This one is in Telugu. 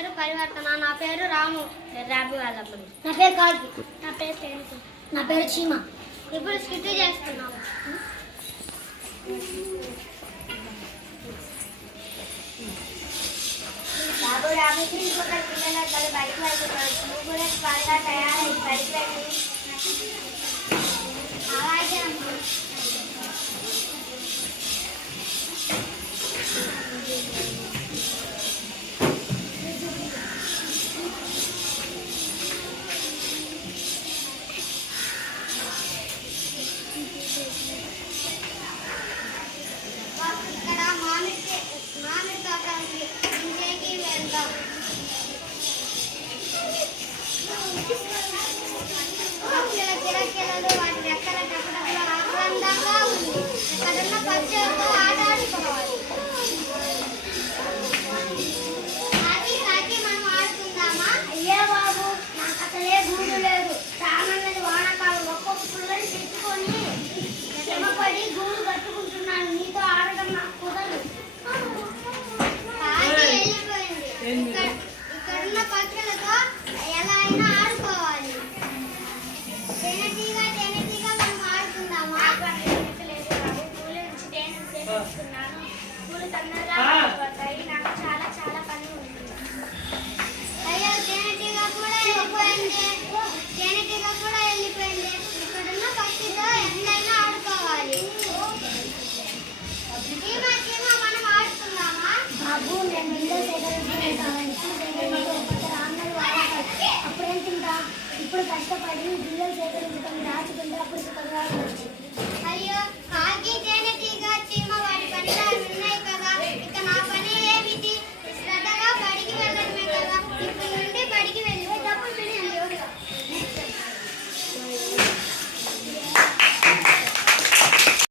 పేరు పరివర్తన. నా పేరు రాము. రాబి వాళ్ళప్పుడు. నా పేరు కాకి. నా పేరు తేనుకు. నా పేరు చీమ. ఇప్పుడు స్కిట్ చేస్తున్నాము. బాబు రాబోతు ఇంకొక పిల్లలు బయటకు వెళ్తున్నారు. నువ్వు కూడా త్వరగా తయారై బయటకు వెళ్ళి అలాగే అమ్మా. ఇక్కడ మామిడి తోట ఉంది. ఇంటికి వెళ్దాం. కిలకిలలు